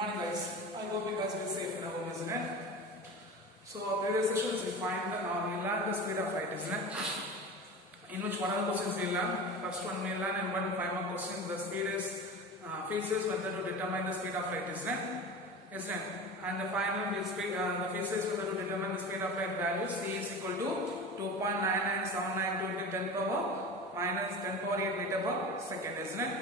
morning guys. I hope you guys will be safe in our home, isn't it? So our previous sessions we learned the speed of light, isn't it? In which one of the questions we learned, first one we learned and 5 more questions. The speed is physics method to determine the speed of light, isn't it? Isn't it? And the final will speed the physics method to determine the speed of light value. C is equal to 2.9979 into 10 power minus 10 power 8 meter per second, isn't it?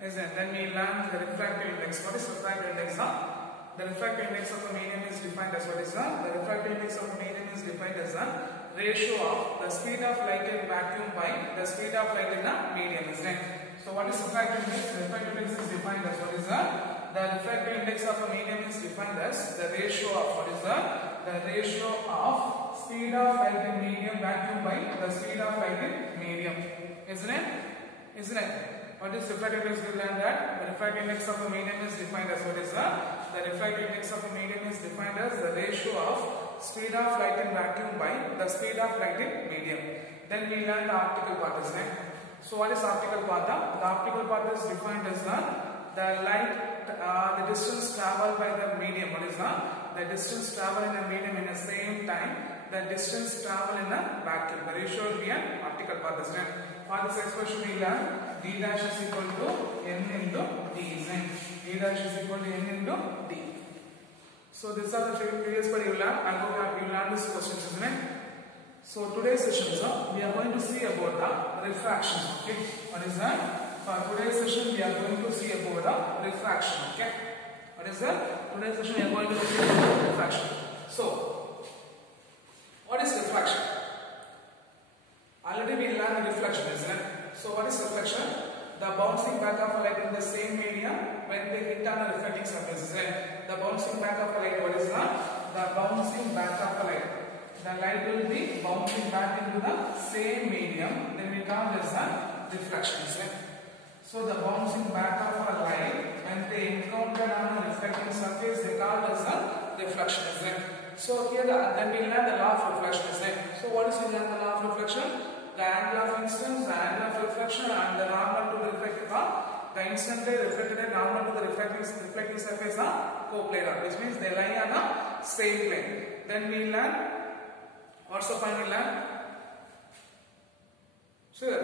Then we learn the refractive index. What is refractive index? The refractive index of a medium is defined as what is the refractive index of a medium is defined as the ratio of the speed of light in vacuum by the speed of light in a medium, isn't it? So what is refractive index? The refractive index is defined as what is the refractive index of a medium is defined as the ratio of what is the ratio of speed of light in medium vacuum by the speed of light in medium, isn't it? Isn't it? What is refractive index? We learned that the refractive index of a medium is defined as what is the refractive index of a medium is defined as the ratio of speed of light in vacuum by the speed of light in medium. Then we learned the optical path, isn't it? So what is optical path? The optical path is defined as the light, the distance traveled by the medium. What is the distance traveled in a medium in the same time the distance traveled in a vacuum. The ratio will be an optical path, isn't it? For this expression we learn d dash is equal to n into d, isn't it? D dash is equal to n into d. So these are the previous part you learned. I hope you learned this questions, isn't it? So today's session, we are going to see about the refraction. Okay, what is that? For today's session, we are going to see about the refraction. Okay, what is that? Today's session, we are going to see about refraction. So, what is refraction? Already we learned reflection, isn't it? So what is reflection? The bouncing back of a light in the same medium when they hit on a reflecting surface. The bouncing back of a light, what is that? The bouncing back of a light. The light will be bouncing back into the same medium. Then we call this a reflection. So the bouncing back of a light when they encounter on a reflecting surface, they call this a reflection. So here then we learn the law of reflection. So what is the law of reflection? The angle of incidence, the angle of reflection, and the normal to the reflected path. The instant ray reflected and normal to the reflecting surface are coplanar, which means they lie on the same plane. Then we learn, what's the point we learn? Sure.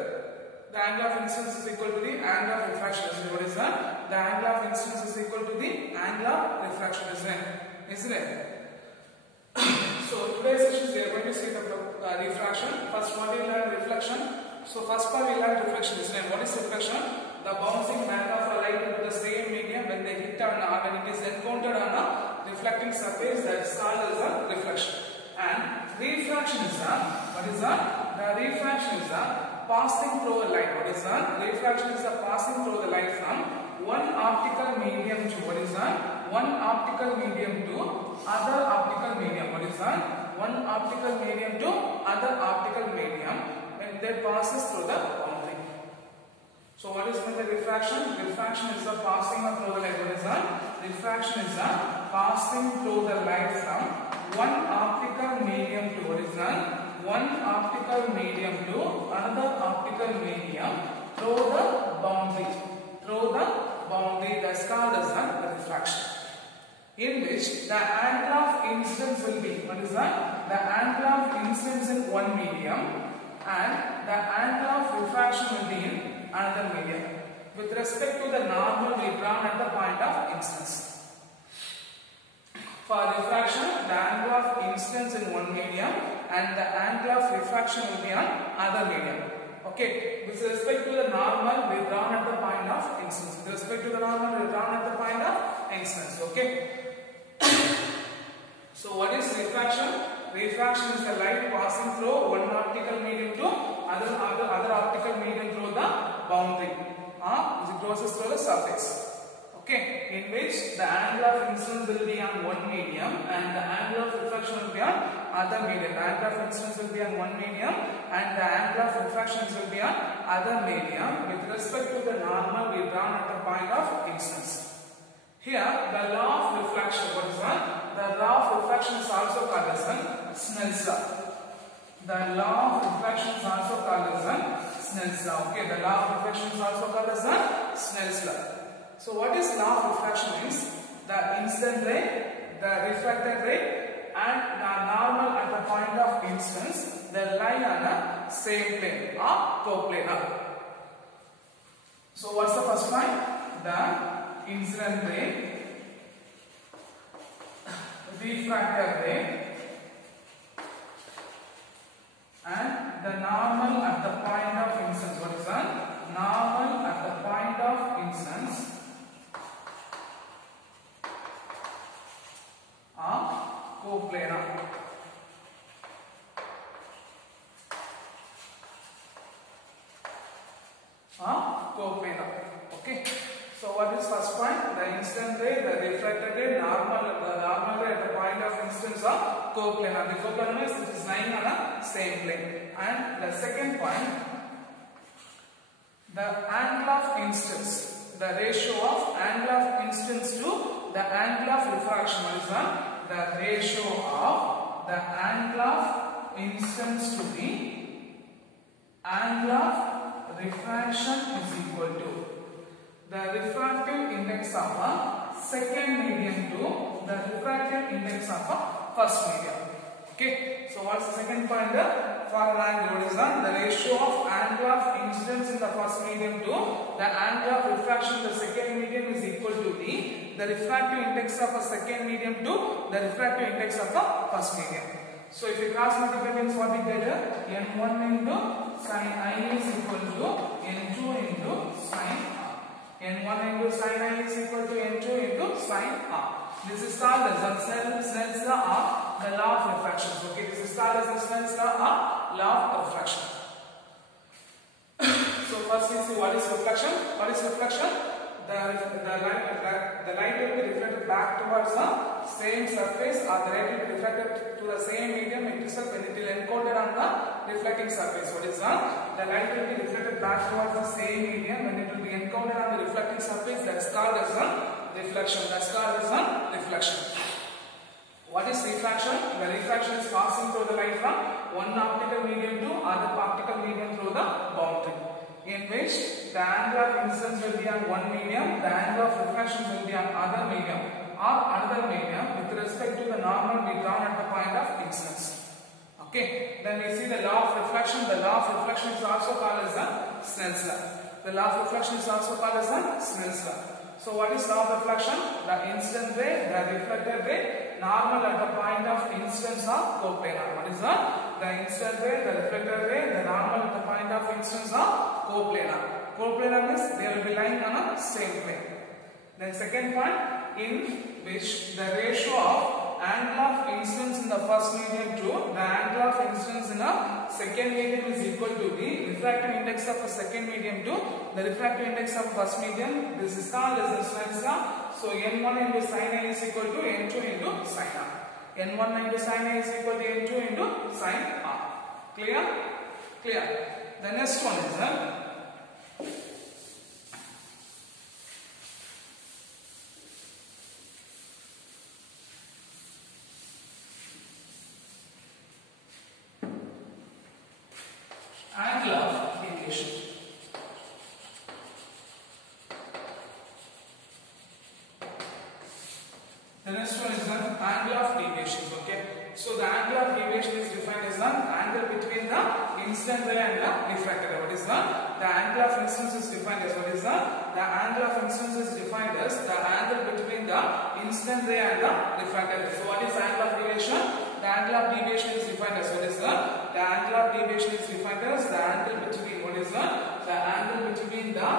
The angle of incidence is equal to the angle of refraction. What is that? The angle of incidence is equal to the angle of refraction, isn't it? So today's session we are going to see the refraction. First one we learn reflection. So first part we learn reflection, isn't it? What is reflection? The bouncing back of a light into the same medium when they hit on when it is encountered on a reflecting surface, that is called as a reflection. And refraction is what is that? The refraction is passing through a light. What is that? Refraction is the passing through the light from one optical medium to what is that? One optical medium to other optical medium. What is that? One optical medium to other optical medium when they passes through the boundary. So what is the refraction? Refraction is the passing through the light. What is that? Refraction is the passing through the light from one optical medium to what is that? One optical medium to another optical medium through the boundary. Through the boundary, that's called as the refraction. In which the angle of incidence will be, what is that? The angle of incidence in one medium and the angle of refraction will be in another medium. With respect to the normal we drawn at the point of incidence. For refraction, the angle of incidence in one medium and the angle of refraction will be on other medium. Okay, with respect to the normal we drawn at the point of incidence. With respect to the normal we drawn at the point of incidence. Okay. So what is refraction? Refraction is the light passing through one optical medium to other optical medium through the boundary. It crosses through the surface. Okay, in which the angle of incidence will be on one medium and the angle of refraction will be on other medium. The angle of incidence will be on one medium and the angle of refraction will be on other medium with respect to the normal we drawn at the point of incidence. Here, the law of reflection, what is that? The law of reflection is also called as Snell's law. The law of reflection is also called as Snell's law. Okay, the law of reflection is also called as Snell's law. So what is law of refraction means? the incident ray, the refracted ray, and the normal at the point of incidence, they lie on the same plane or coplanar. So what's the first point? The incident ray, refracted ray, and the normal at the point of incidence. What is that? Normal at the point of incidence are coplanar. Coplanar. Okay. So what is first point? The incident ray, the refracted ray, the normal ray at the point of incidence are coplanar. The coplanar means it is lying on the same plane. And the second point, the angle of incidence, the ratio of angle of incidence to the angle of refraction. What is that? The ratio of the angle of incidence to the angle of refraction is equal to the refractive index of a second medium to the refractive index of a first medium. Okay. So what's the second point there? For an angle, what is that? The ratio of angle of incidence in the first medium to the angle of refraction in the second medium is equal to the refractive index of a second medium to the refractive index of a first medium. So if you cross multiply means what we get here? N1 into sin I is equal to N2 into sin R. N1 into sin I is equal to N2 into sin R. This is called as Snell's law or the law of refraction. Okay, this is called as the Snell's law or law of refraction. So first we see what is reflection. What is reflection? The light will be reflected back towards the same surface, or the light will be reflected to the same medium itself when it will encoded on the reflecting surface. What is that? The light will be reflected back towards the same medium when it will be encoded on the reflecting surface. That's called as a reflection. That's called as a reflection. What is refraction? The refraction is passing through the light from one optical medium to other optical medium through the boundary, in which the angle of incidence will be on one medium, the angle of refraction will be on other medium or another medium with respect to the normal we drawn at the point of incidence. Okay, then we see the law of reflection. The law of reflection is also called as the Snell's law. The law of reflection is also called as the Snell's law. So what is law of reflection? The incident ray, the reflected ray, normal at the point of incidence are coplanar. What is that? The incident ray, the reflected ray, the normal at the point of incidence are coplanar. Coplanar means they will be lying on a same plane. Then second point, in which the ratio of angle of incidence in the first medium to the angle of incidence in a second medium is equal to the refractive index of a second medium to the refractive index of first medium. This is called as the Snell's law. So N1 into sin A is equal to N2 into sin R. N1 into sin A is equal to N2 into sin R. Clear? Clear. The next one is angle of deviation. The next one is the angle of deviation. Okay. So the angle of deviation is defined as the angle between the incident ray and the refracted ray. What is that? The angle of incidence is defined as what is that? The angle of incidence is defined as the angle between the incident ray and the refracted ray. So what is angle of deviation? The angle of deviation is defined as what is that? The angle of deviation is defined as the angle between what is that? The angle between the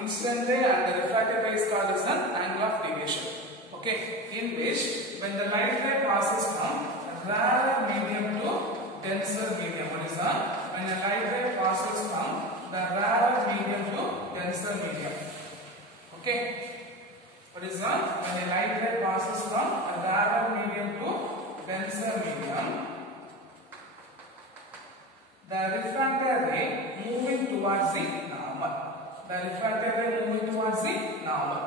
incident ray and the refracted ray is called as the angle of deviation. Okay, in which when the light ray passes from rarer medium to denser medium. What is that? When the light ray passes from the rarer medium to denser medium. Okay, what is that? When the light ray passes from a rarer medium to denser medium, the refracted ray moving towards the normal. The refracted ray moving towards the normal.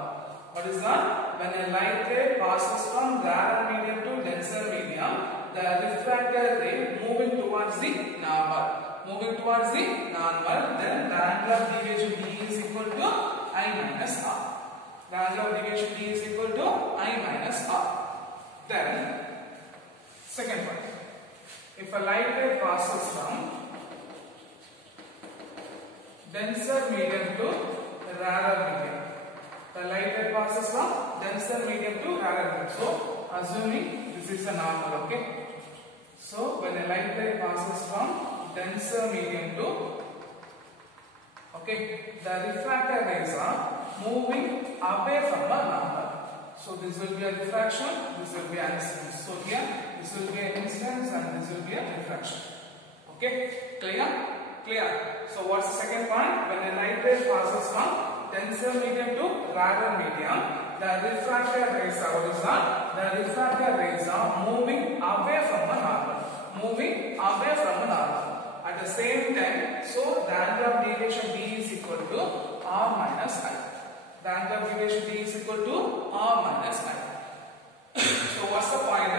What is that? When a light ray passes from rarer medium to denser medium, the refracted ray moving towards the normal. Moving towards the normal, then the angle of deviation D is equal to I minus R. the angle of deviation D is equal to I minus R. Then, second point, if a light ray passes from denser medium to rarer medium, the light ray passes from denser medium to rarer medium. So, assuming this is a normal, okay? So, when a light ray passes from denser medium to, okay, the refracted rays are moving away from a normal. So, this will be a refraction, this will be an incidence. So, here, this will be an incidence and this will be a refraction. Okay, clear? Clear. So, what's the second point? When a light ray passes from denser medium to rarer medium, the refracted rays are, what is that? The refracted rays are moving away from a normal. Moving away from a normal. At the same time, so the angle of deviation D is equal to R minus I. The angle of deviation D is equal to R minus I. So what's the point?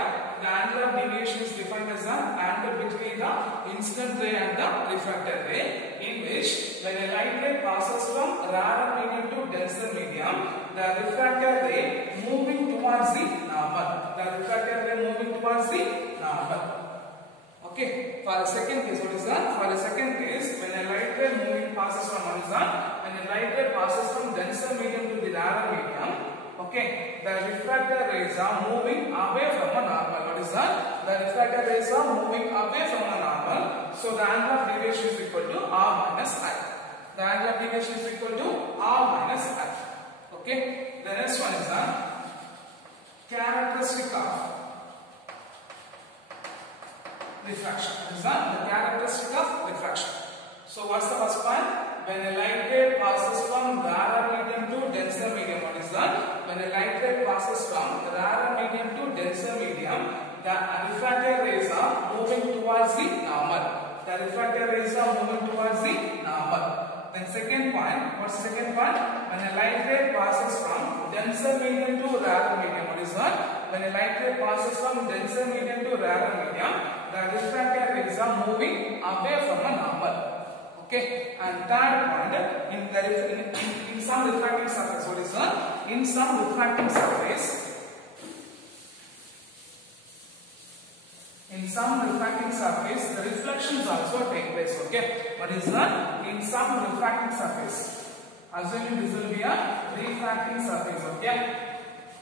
The angle of deviation is defined as the angle between the incident ray and the refracted ray, in which when a light ray passes from rarer medium to denser medium, the refracted ray moving towards the normal. The refracted ray moving towards the normal. Okay, for the second case, what is that? For the second case, when a light ray moving passes from, what is that? When a light ray passes from denser medium to the rarer medium, okay, the refracted rays are moving away from a normal. What is that? The refracted rays are moving away from a normal. So the angle of deviation is equal to R minus I. The angle of deviation is equal to R minus I. Okay, the next one is the characteristic of refraction. Is that the characteristic of refraction? So what's the first point? When a light ray passes from rarer medium to denser medium, what is that? When a light ray passes from rarer medium to denser medium, the refracted rays are moving towards the normal. The refracted rays are moving towards the normal. Then second point, what's the second point? When a light ray passes from denser medium to rarer medium, what is that? When a light ray passes from denser medium to rarer medium, the refracted rays are moving away from a normal. Okay, and third point, in some refracting surface, what is that? In some refracting surface, the reflections also take place. Okay, what is that? In some refracting surface, assuming this will be a refracting surface. Okay.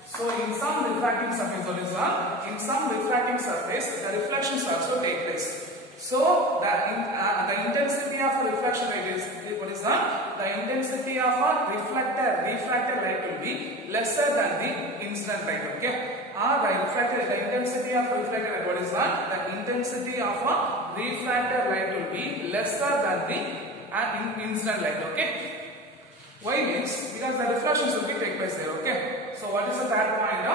So in some refracting surface, what is that? In some refracting surface, the reflections also take place. So the intensity of a reflection rate is, what is that? The intensity of a refracted light will be lesser than the incident light. Okay. The intensity of reflected light, what is that? The intensity of a refracted light will be lesser than the incident light. Okay. Why means? Because the reflections will be take place there. Okay. So what is the third point?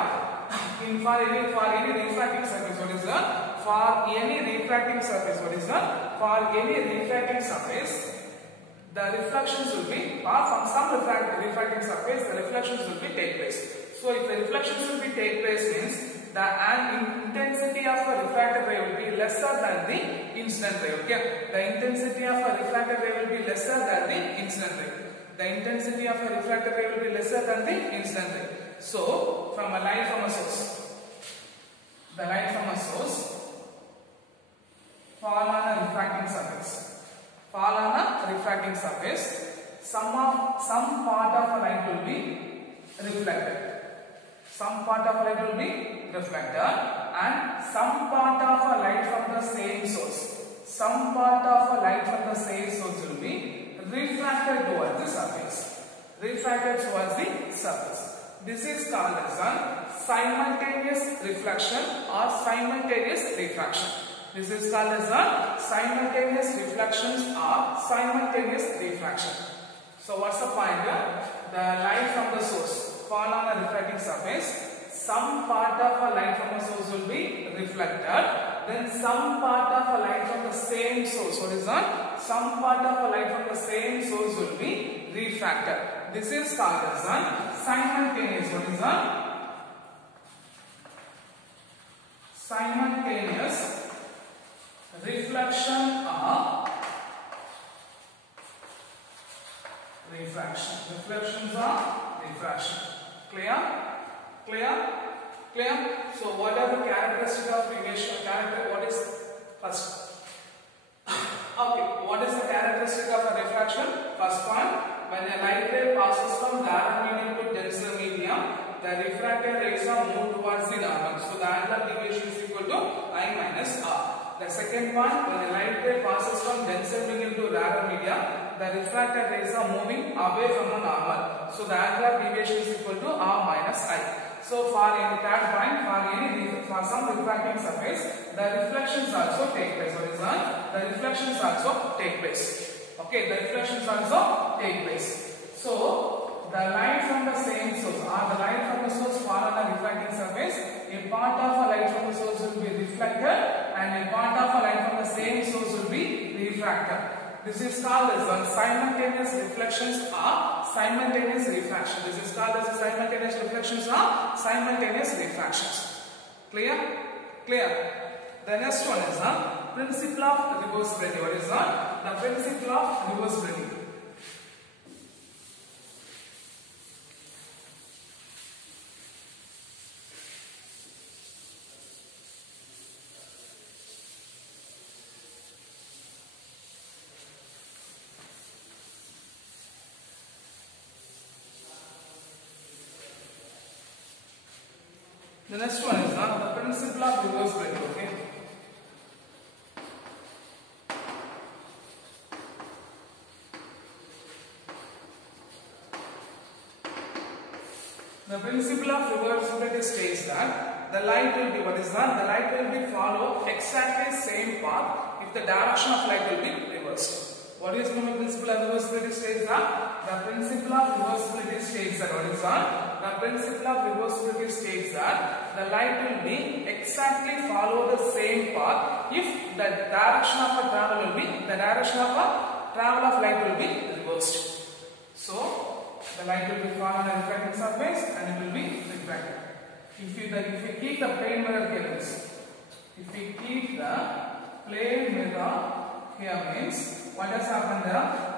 For any refracting surface, what is that? For any refracting surface, what is that? For any refracting surface, the reflections will be, from some refracting surface, the reflections will be take place. So if the reflections will be take place means the intensity of a refracted ray will be lesser than the incident ray. Okay, the intensity of a refracted ray will be lesser than the incident ray. The intensity of a refracted ray will be lesser than the incident ray. So, from a light from a source, the light from a source fall on a refracting surface. Some part of a light will be reflected. Some part of a light will be reflected, and some part of a light from the same source. Some part of a light from the same source will be refracted towards the surface. This is called as a simultaneous reflection or simultaneous refraction. This is called as a simultaneous reflections or simultaneous refraction. So what's the point here? The light from the source fall on a refracting surface. Some part of a light from the source will be reflected. Then some part of a light from the same source, what is that? Some part of a light from the same source will be refracted. This is called as a simultaneous. What is that? Simultaneous reflection or refraction. Reflections or refraction. Clear? Clear? Clear? So what are the characteristics of radiation? What is first? Okay, what is the characteristic of a refraction? First one, when a light ray passes from rarer medium to denser medium, the refracted rays are moved towards the normal. So the angular deviation is equal to I minus R. The second one, when a light ray passes from denser medium to rarer medium, the refracted rays are moving away from the normal. So the angular deviation is equal to R minus I. So for any third point, for some refracting surface, the reflections also take place. What is that? The reflections also take place. Okay, the reflections also take place. So the light from the same source, or the light from the source fall on a refracting surface, a part of a light from the source will be reflected, and a part of a light from the same source will be refracted. This is called as simultaneous reflections or simultaneous refraction. This is called as simultaneous reflections or simultaneous refractions. Clear? Clear? The next one is the principle of reversibility. What is that? The principle of reversibility. The next one is the principle of reversibility. Okay. The principle of reversibility states that the light will be, what is that? The light will be follow exactly same path if the direction of light will be reversed. What is the principle of reversibility states that? The principle of reversibility states that, what is that? The principle of reversibility states that the light will be exactly follow the same path if the direction of a travel will be, the direction of a travel of light will be reversed. So the light will be fall on a refracting surface and it will be refracted. If you keep the plane mirror here, if we keep the plane mirror here means what has happened there?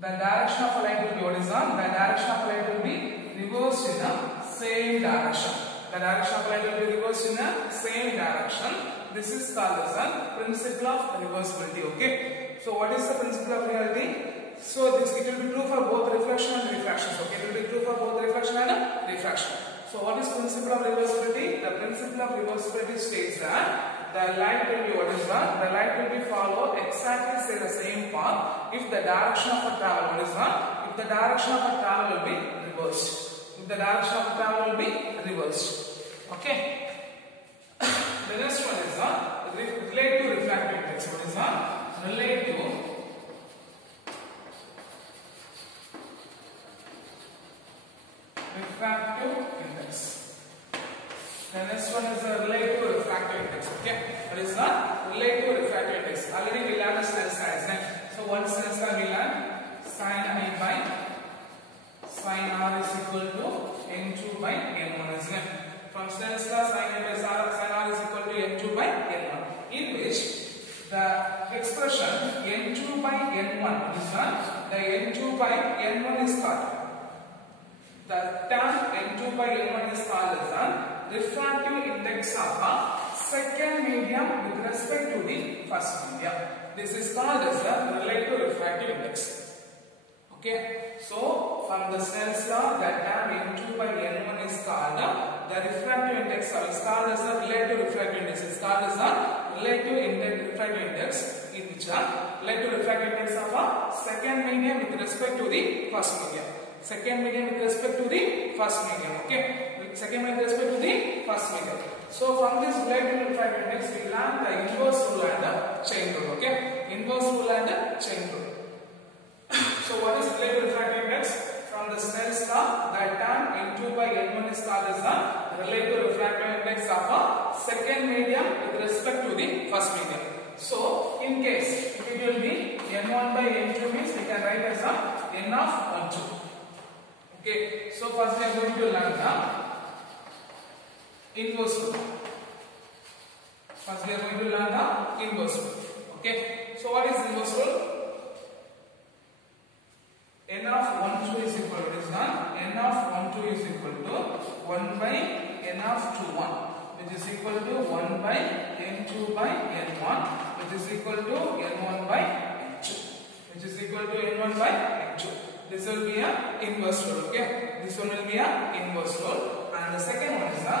The direction of a light will be, what is that? The direction of a light will be reversed in the same direction. The direction of light will be reversed in the same direction. This is called as the principle of reversibility. Okay. So what is the principle of reality? So it will be true for both reflection and refractions. Okay. It will be true for both reflection and refraction. So what is principle of reversibility? The principle of reversibility states that the light will be, what is that? The light will be follow exactly say the same path if the direction of a travel, what is that? If the direction of a travel will be reversed. If the direction of a travel will be reversed. Okay. The next one is relative refractive index. What is that? Relative refractive index. The next one is the relative refractive index. Okay. What is that? Relative refractive index. Already we learned Snell's law, isn't it? So what is Snell's law we learned? Sin I by sin R is equal to N2 by N1, isn't it? From Snell's law, sin I by sin R is equal to N2 by N1, in which the expression N2 by N1 is that the N2 by N1 is called. The term N2 by N1 is called as the refractive index of a second medium with respect to the first medium. This is called as the relative refractive index. Okay. So from the Snell's law, the term N2 by N1 is called the refractive index. Is called as the relative refractive index. It is called as the relative refractive index, in which the relative refractive index of a second medium with respect to the first medium. Second medium with respect to the first medium. Okay. Second medium with respect to the first medium. So from this relative refractive index, we learn the inverse rule and the chain rule. Okay. Inverse rule and the chain rule. So what is relative refractive index? From the Snell's law, the term N2 by N1 is called as the relative refractive index of a second medium with respect to the first medium. So in case if it will be N1 by N2 means we can write as a N of 1, 2. Okay. So first we are going to learn the inverse rule. First we are going to learn the inverse rule. Okay. So what is inverse rule? N of 1, 2 is 1 by n of 2 1, which is equal to 1 by n2 by n1, which is equal to n1 by n2, which is equal to n1 by n2. This will be a inverse rule. Okay, this one will be a inverse rule, and the second one is a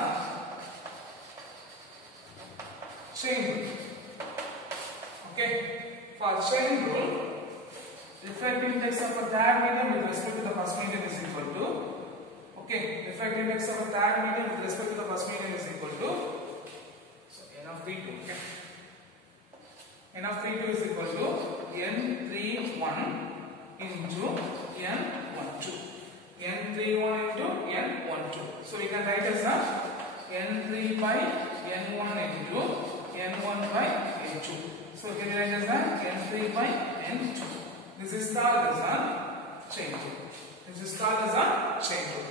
chain rule. Okay, for chain rule, refractive index of a third medium with respect to the first medium is equal to, okay, refractive index of a third medium with respect to the first medium is equal to, so n of 3 2. Okay, n of 3 2 is equal to n31 into n12, n31 into n12. So we can write as a n3 by n1 into n1 by n2. So we can write as a n3 by n2. This is called as a chain rule. This is called as a chain rule.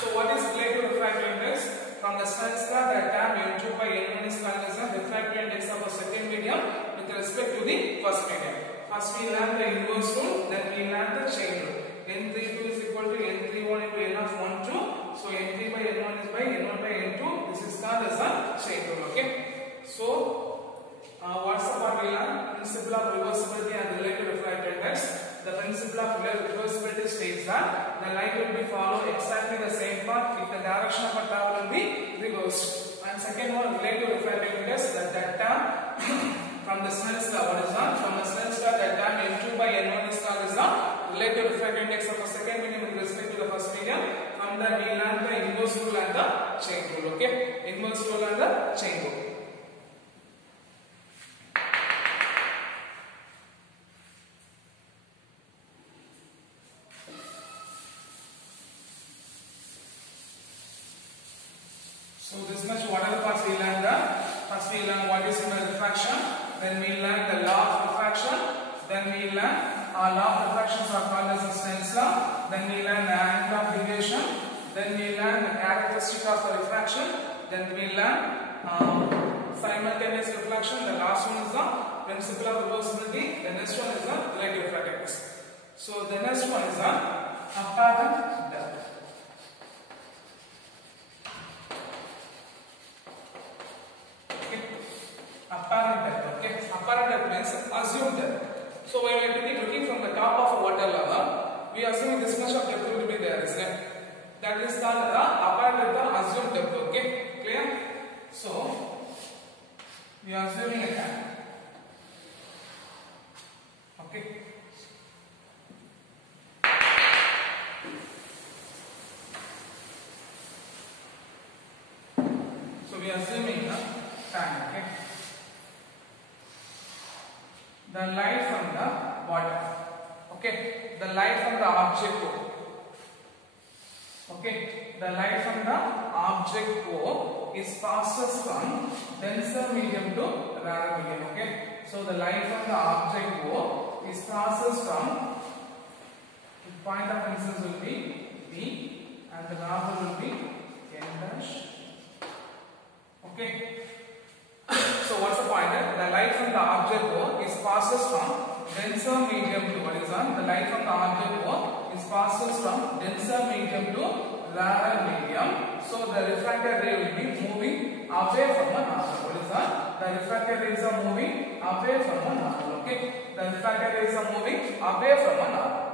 So what is relative refractive index? From the Snell's law, the term n2 by n1 is called as a refractive index of a second medium with respect to the first medium. First we learn the inverse rule, then we learn the chain rule. n32 is equal to n31 into n of 1 2. So n3 by n1 is by n1 by n2. This is called as a chain rule. Okay. So what's the part we learn? Principle of reversibility and relative refractive index. The principle of reversibility states that the light will be followed exactly the same path if the direction of a travel will be reversed. And second one, relative refractive index, that term from the Snell's law, what is that? From the Snell's law, that term n2 by n1 is called as the relative refractive index of a second medium with respect to the first medium. From that we learn the inverse rule and the chain rule. Okay, inverse rule and the chain rule. So this much, what are the parts we learned? First we learn what is refraction, then we learn the law of refraction, then we learn law of refractions are called as the Snell's law, then we learn the angle of deviation, then we learn the characteristic of the refraction, then we learn simultaneous reflection. The last one is the principle of reversibility, the next one is the relative refractive index. So the next one is the apparent depth. Apparent depth. Okay, apparent depth means assumed depth. So when we are looking from the top of a water level, we are assuming this much of depth will be there, isn't it? That is called the apparent depth or assumed depth. Okay, clear? So we are assuming a depth. Okay. So we are assuming a tank. Okay. The light from the water. Okay, the light from the object O. Okay, the light from the object O is passes from denser medium to rarer medium. Okay, so the light from the object O is passes from, the point of incidence will be B and the normal will be N dash. Okay. So what's the point? The light from the object O is passes from denser medium to, what is on? The light from the object O is passes from denser medium to rarer medium. So the refracted ray will be moving away from a normal. What is on? The refracted rays are moving away from a normal. Okay. The refracted rays are moving away from a normal.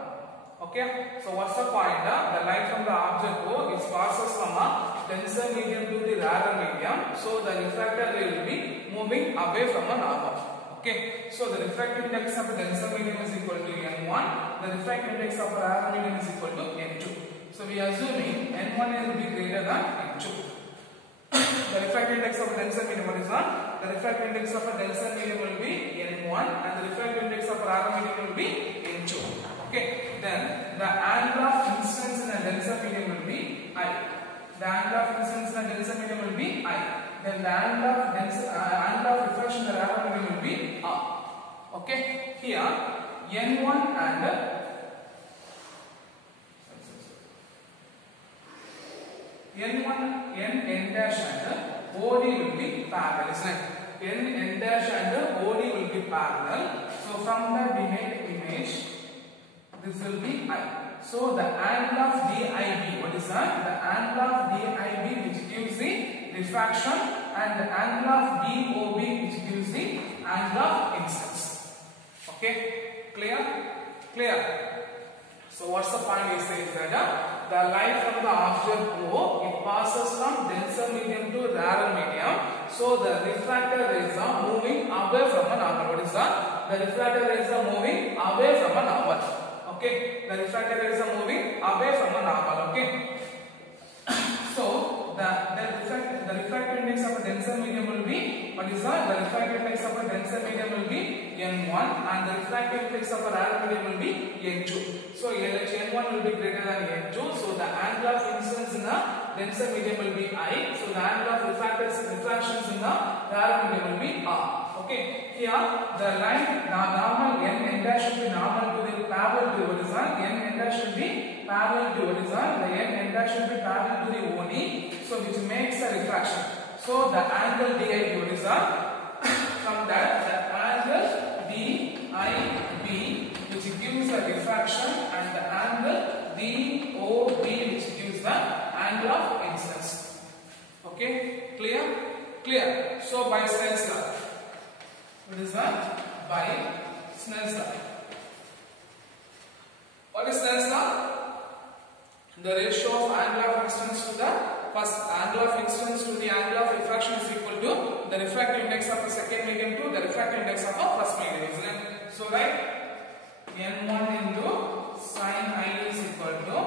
Okay. So what's the point? The light from the object O is passes from a denser medium to the rarer medium. So the refracted ray will be moving away from a normal. Okay. So the refractive index of a denser medium is equal to n1. The refractive index of a rarer medium is equal to n2. So we are assuming n1 will be greater than n2. The refractive index of a denser medium is on. The refractive index of a denser medium will be n1 and the refractive index of a rarer medium will be n2. Okay. Then the angle of incidence in a denser medium will be I. The angle of incidence in a denser medium will be I. Then the angle of reflection in the rarer medium will be R. Okay. Here N1 and N dash and OD will be parallel, isn't it? N dash and OD will be parallel. So from that we make image this will be I. So the angle of DIB, what is that? The angle of DIB which gives the refraction, and the angle of DOB which gives the angle of incidence. Okay, clear? Clear. So what's the point we say is that the light from the object O, it passes from denser medium to rarer medium. So the refractor rays are moving away from a normal. What is that? The refractor rays are moving away from a normal. Okay, the refractor rays are moving away from a normal. Okay. So the refractive index of a denser medium will be, what is that? The refractive index of a denser medium will be N1, and the refractive index of a rarer medium will be N2. So N1 will be greater than N2. So the angle of incidence in the denser medium will be I. So the angle of refractions in the rarer medium will be R. Okay, here the line normal n dash should be normal to the parallel to, what is that? N dash should be parallel to, what is that? The n dash should be parallel to the OD, so which makes a refraction. So the angle DIB, what is that? From that, the angle DIB which gives the refraction, and the angle DOB which gives the angle of incidence. Okay, clear? Clear. So by Snell's law. What is that? By Snell's law. What is Snell's law? The ratio of angle of incidence to the first angle of incidence to the angle of refraction is equal to the refractive index of the second medium to the refractive index of the first medium, isn't it? So right, N1 into sin I is equal to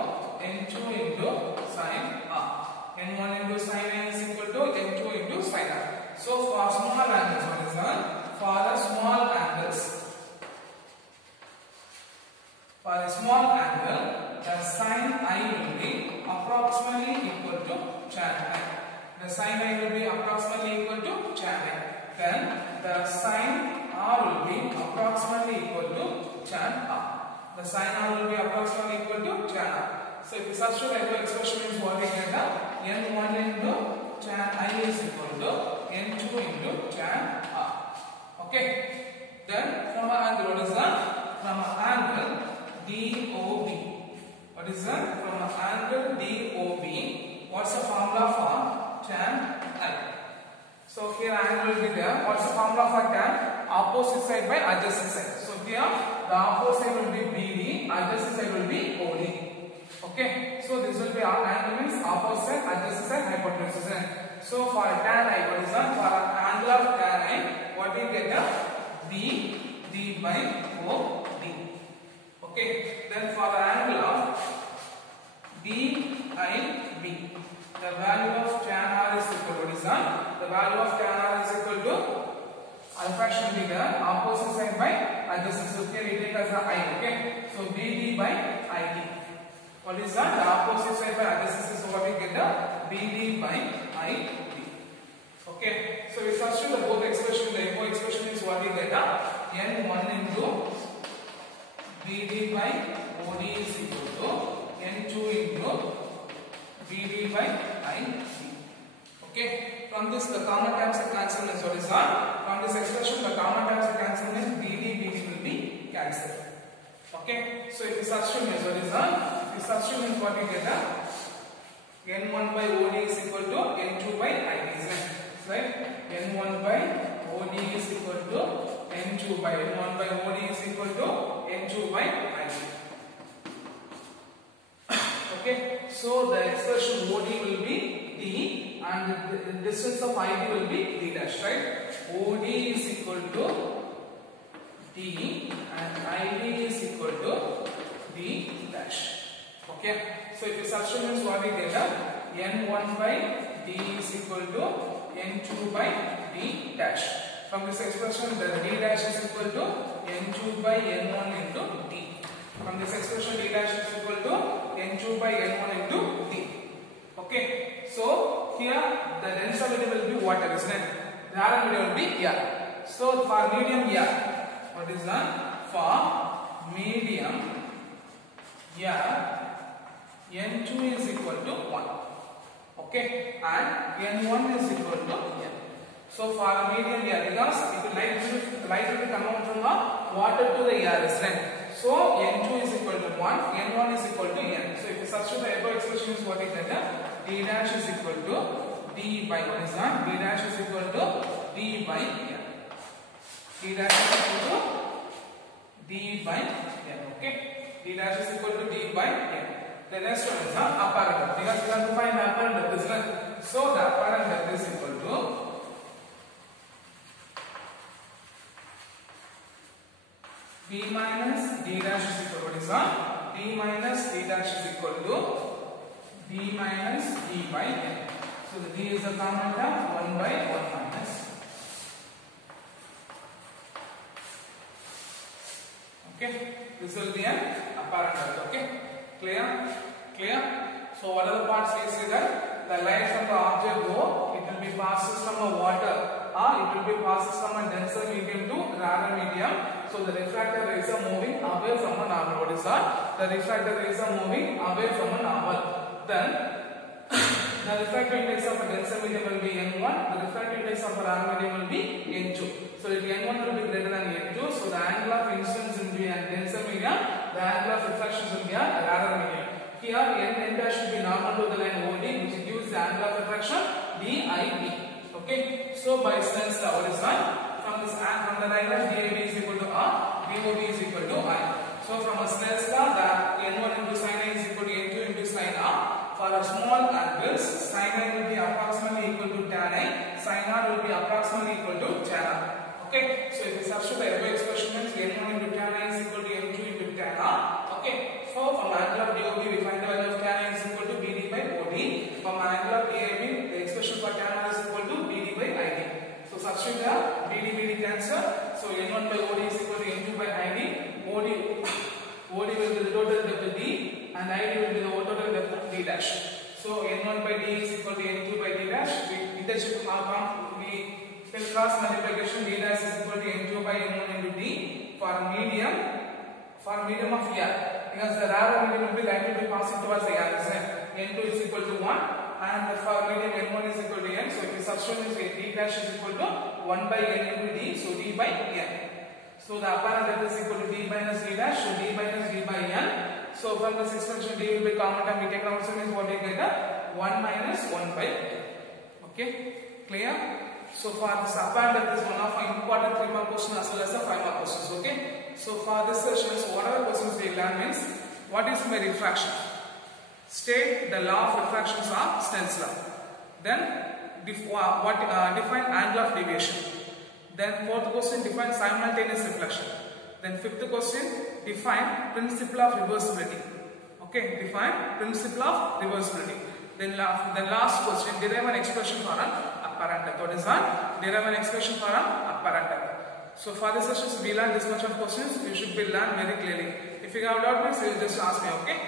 N2 into sin R. N1 into sin I is equal to N2 into sin R. So for small angles, what is that? For the small angle, the sin I will be approximately equal to tan I. The sin I will be approximately equal to tan I. Then the sin R will be approximately equal to tan R. The sin R will be approximately equal to tan R. So if you substitute the expression is what we get, N1 into tan I is equal to N2 into tan R. Okay. Then from an angle, what is that? From an angle DOB. What is that? From an angle DOB, what's the formula for tan I? So here angle will be there. What's the formula for tan? Opposite side by adjacent side. So here the opposite side will be BD, adjacent side will be OD. Okay. So this will be our angle means opposite side, adjacent side, hypotenuse. So for tan I, what is that? For an angle of tan I, what we get? BD by OD. Okay. Then for the angle of DIB, the value of tan R is equal to, what is that? The value of tan R is equal to refraction will be the opposite side by adjacent. So here we take as the I. Okay. So BD by ID. What is that? The opposite side by adjacent. So what we get? The BD by ID. Okay. So we substitute the both expression. The above expression is what we get? N1 into BD by OD is equal to N2 into BD by ID. Okay. From this, the common terms are cancelled. What is that? From this expression, the common terms are cancelled. BD will be cancelled. Okay. So if you substitute, what is that? If you substitute, what we get? N1 by OD is equal to N2 by ID. Right? N1 by OD is equal to N2 by N1 by OD is equal to N2 by ID. Okay, so the expression OD will be D and the distance of ID will be D dash, right? OD is equal to D and ID is equal to D dash. Okay, so if you substitute what we get, N1 by D is equal to N2 by D dash. From this expression, the D dash is equal to N2 by N1 into D. From this expression, D dash is equal to N2 by N1 into D. Okay. So here the denser medium will be water, isn't it? The rarer medium will be air. So for medium air, what is that? For medium air, N2 is equal to 1. Okay, and N1 is equal to N. So for medium air, because light will be coming from the water to the air, isn't it? So N2 is equal to 1 n1 is equal to n. So if you substitute the above expression is what is that? D dash is equal to d by what is that? D dash is equal to d by n. D dash is equal to d by n. Okay. D dash is equal to d by n. The next one is the apparent depth. Because we have to find the apparent depth, isn't it? So the apparent depth is equal to d minus d dash is equal to what is that? D minus d dash is equal to d minus d by n. So the d is the common term, 1 by 1 minus. Okay, this will be an apparent depth. Okay, clear? Clear? So what are the parts we see that the light from the object go, it will be passes from the water or it will be passes from a denser medium to rarer medium. So the refracted rays are moving away from a normal. What is that? The refracted rays are moving away from a normal. Then the refractive index of a denser medium will be n1. The refractive index of a rarer medium will be n2. So if n1 will be greater than n2, so the angle of incidence will be a denser medium. The angle of refraction will be a rarer medium. Here n dash should be normal to the line OD, which gives the angle of refraction DIB. Okay. So by Snell's law, what is that? From the diagram, DIB is equal to R, DOB is equal to I. So from a Snell's law, that n1 into sin I is equal to n2 into sin R. For a small angles, sin I will be approximately equal to tan I, sin R will be approximately equal to tan R. Okay. So if we substitute the above expression, means n1 into tan I is equal to n2 into tan R. Okay. So from angle of DOB, we find the value of tan I is equal to BD by OD. From angle of DIB, the expression for tan R is equal to BD by ID. So substitute the BD cancel. So n1 by OD is equal to n2 by ID. OD will be the total depth of D and ID will be the total depth of D dash. So n1 by D is equal to n2 by D dash. We interchange we fill cross multiplication. D dash is equal to n2 by n1 into D for medium of air. Because the rarer medium will be likely to be passing towards the air, isn't it? n2 is equal to 1 and for medium n1 is equal to n. So if we substitute this, D dash is equal to 1 by n into D, so D by n. So the apparent depth is equal to D minus D dash, so D minus D by n. So from this expression, D will be common term, we take out some is what we get 1 minus 1 by 2. Okay, clear? So for this apparent depth is one of our important 3-mark questions as well as the 5-mark questions. Okay. So for this session, whatever questions we learn means, what is my refraction? State the law of refractions are Snell's law. Then define angle of deviation. Then fourth question, define simultaneous reflection. Then fifth question, define principle of reversibility. Okay, define principle of reversibility. Then the last question, derive an expression for an apparent depth. What is that? Derive an expression for an apparent depth. So for this session, we learned this much of questions. You should be learned very clearly. If you have doubt, please just ask me. Okay.